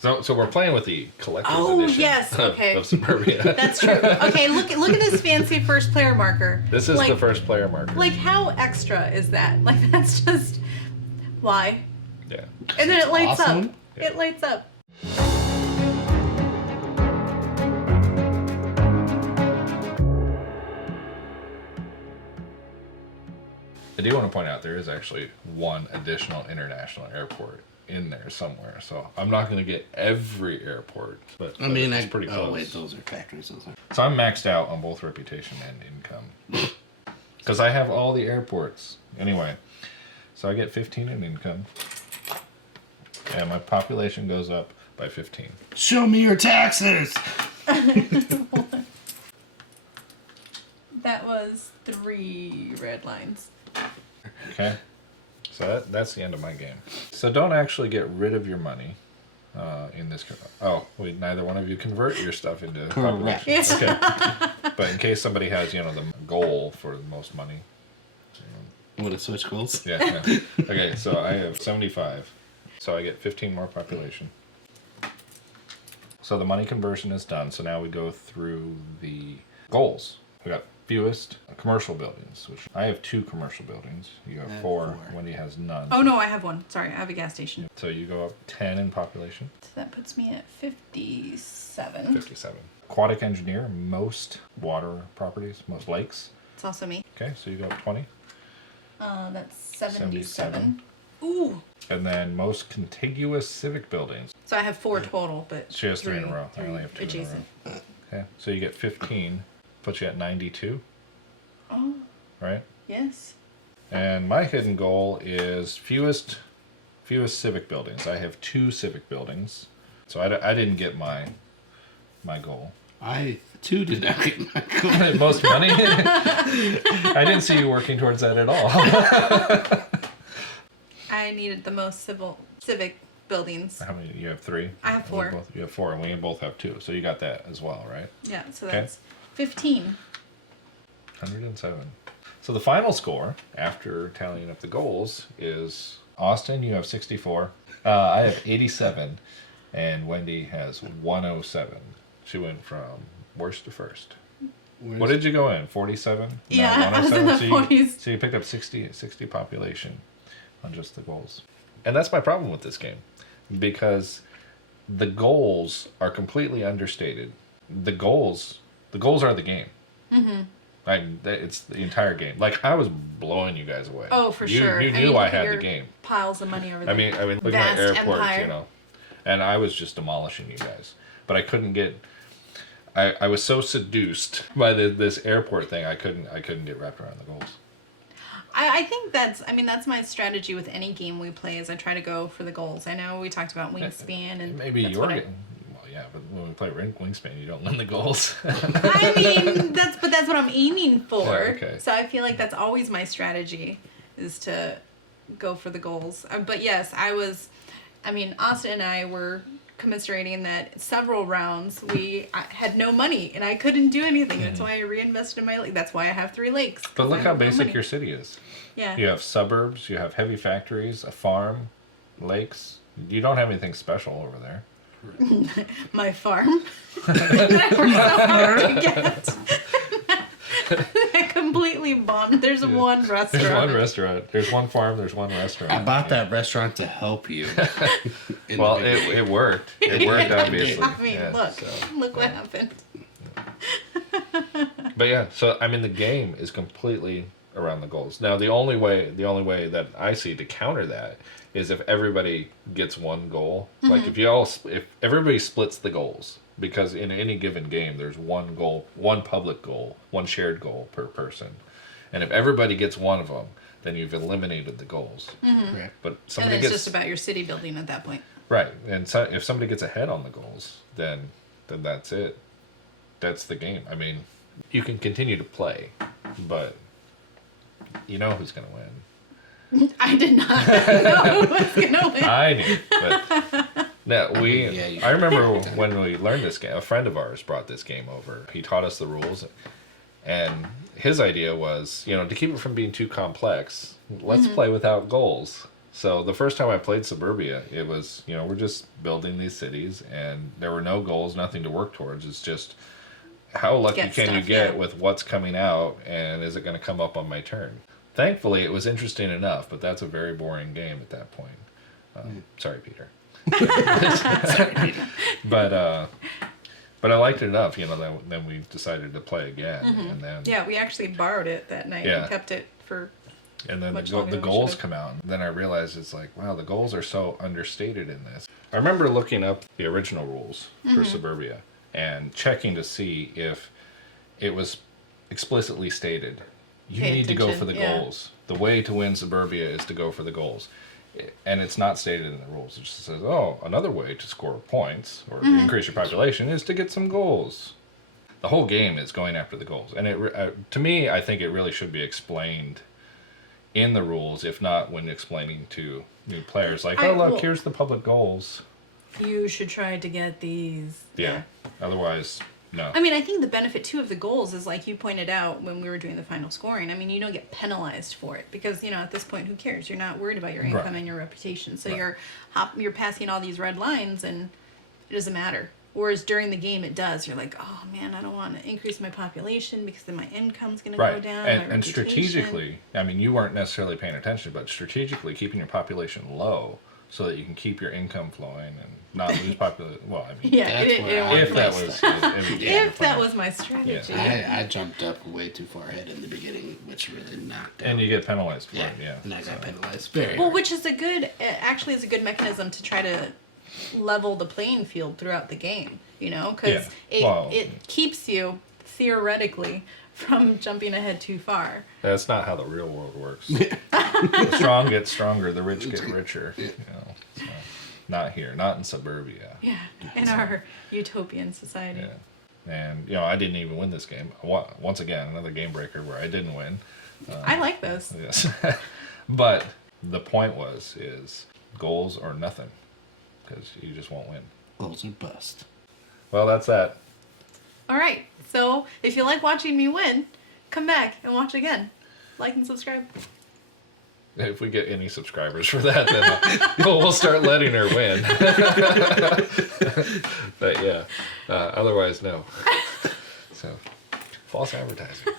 So we're playing with the collector's Oh, edition yes, okay. of Suburbia. That's true. Okay, look at this fancy first player marker. This is the first player marker. Like, how extra is that? Like, that's just... Why? Yeah. And then it lights awesome. up. It lights up. I do want to point out there is actually one additional international airport in there somewhere. So I'm not going to get every airport, but it's pretty close. Oh wait, those are factories. Those are. So I'm maxed out on both reputation and income. Because I have all the airports. Anyway, so I get 15 in income. And my population goes up by 15. Show me your taxes! That was 3 red lines. Okay, so that's the end of my game. So don't actually get rid of your money in this. Oh, wait, neither one of you convert your stuff into population. Yes. Okay, but in case somebody has, the goal for the most money. What a switch goals. Yeah. Okay, so I have 75, so I get 15 more population. So the money conversion is done. So now we go through the goals. We got fewest commercial buildings, which I have 2 commercial buildings. You have 4. Wendy has none. Oh, no, I have 1. Sorry, I have a gas station. So you go up 10 in population. So that puts me at 57. 57. Aquatic engineer, most water properties, most lakes. It's also me. Okay, so you go up 20. That's 77. 77. Ooh. And then most contiguous civic buildings. So I have 4 total, but She has 3 in a row. I 3 only have 2 adjacent. in a row. Okay, so you get 15. Puts you at 92. Oh, Right? yes. And my hidden goal is fewest civic buildings. I have 2 civic buildings. So I didn't get my goal. I too did not get my goal. Most money? I didn't see you working towards that at all. I needed the most civic buildings. How many? You have 3? I have 4. You have 4, and we both have 2. So you got that as well, right? Yeah, so Okay. that's 15. 107. So the final score, after tallying up the goals, is Austin, you have 64. I have 87. And Wendy has 107. She went from worst to first. What did you go in? 47? Yeah, I was in the 40s. So you picked up 60 population on just the goals. And that's my problem with this game. Because the goals are completely understated. The goals are the game. Mm-hmm. It's the entire game. Like, I was blowing you guys away. Oh, for sure. You knew I had the game. Piles of money over there. I mean, look at my airports, and I was just demolishing you guys. But I couldn't get. I was so seduced by this airport thing. I couldn't get wrapped around the goals. I think that's my strategy with any game we play is I try to go for the goals. I know we talked about wingspan and maybe you're getting. Well, yeah, but when we play wingspan, you don't win the goals. I mean, that's what I'm aiming for. Yeah, okay. So I feel like that's always my strategy is to go for the goals. But yes, Austin and I were commiserating that several rounds I had no money and I couldn't do anything. That's why I reinvested in my lake. That's why I have 3 lakes. But look how basic your city is. Yeah. You have suburbs, you have heavy factories, a farm, lakes. You don't have anything special over there. My farm. That worked so hard to get. I completely bombed. There's one restaurant. There's one restaurant. There's one farm. There's one restaurant. I bought that restaurant to help you. Well, it worked. It worked, obviously. I mean, Yeah, look what happened. But yeah, so I mean, the game is completely around the goals. Now, the only way that I see to counter that is if everybody gets one goal. Mm-hmm. Like if everybody splits the goals. Because in any given game, there's one goal, one public goal, one shared goal per person. And if everybody gets one of them, then you've eliminated the goals. Mm-hmm. Right. But and it's just about your city building at that point. Right. And so if somebody gets ahead on the goals, then that's it. That's the game. I mean, you can continue to play, but you know who's going to win. I did not know who was going to win. I knew, but... No, I remember when we learned this game, a friend of ours brought this game over. He taught us the rules, and his idea was, to keep it from being too complex, let's play without goals. So the first time I played Suburbia, it was, we're just building these cities, and there were no goals, nothing to work towards. It's just how lucky Get can you stuff, get yeah. with what's coming out, and is it going to come up on my turn? Thankfully, it was interesting enough, but that's a very boring game at that point. Sorry, Peter. But I liked it enough, then we decided to play again, and then Yeah, we actually borrowed it that night Yeah. and kept it for. and then much the longer than we goals should've. come out, and then I realized it's like, wow, the goals are so understated in this. I remember looking up the original rules for Suburbia and checking to see if it was explicitly stated. You Pay need to go attention, for the yeah. goals. The way to win Suburbia is to go for the goals. And it's not stated in the rules. It just says, oh, another way to score points or to increase your population is to get some goals. The whole game is going after the goals. And to me, I think it really should be explained in the rules, if not when explaining to new players. Like, oh, look, here's the public goals. You should try to get these. Yeah. Otherwise, no. I mean, I think the benefit too of the goals is like you pointed out when we were doing the final scoring. I mean, you don't get penalized for it because at this point, who cares? You're not worried about your income Right. and your reputation, so Right. you're passing all these red lines, and it doesn't matter. Whereas during the game, it does. You're like, oh man, I don't want to increase my population because then my income's going to go Right. down. my And reputation. strategically, I mean, you weren't necessarily paying attention, but strategically keeping your population low so that you can keep your income flowing and not lose population. Well, I mean, Yeah, That's it where I- worked if that like- was... if that was my strategy. I jumped up way too far ahead in the beginning, which really knocked down. And you get penalized for yeah, it, yeah. and I got So- penalized very Well, hard. which is actually is a good mechanism to try to level the playing field throughout the game, because Yeah. it keeps you theoretically from jumping ahead too far. That's not how the real world works. The strong get stronger, the rich get richer. So, not here, not in Suburbia. Yeah, in our utopian society. Yeah. And, I didn't even win this game. Once again, another game breaker where I didn't win. I like those. Yes. But the point is goals or nothing. Because you just won't win. Goals are bust. Well, that's that. All right, so if you like watching me win, come back and watch again. Like and subscribe. If we get any subscribers for that, then we'll start letting her win. But yeah, otherwise, no. So, false advertising.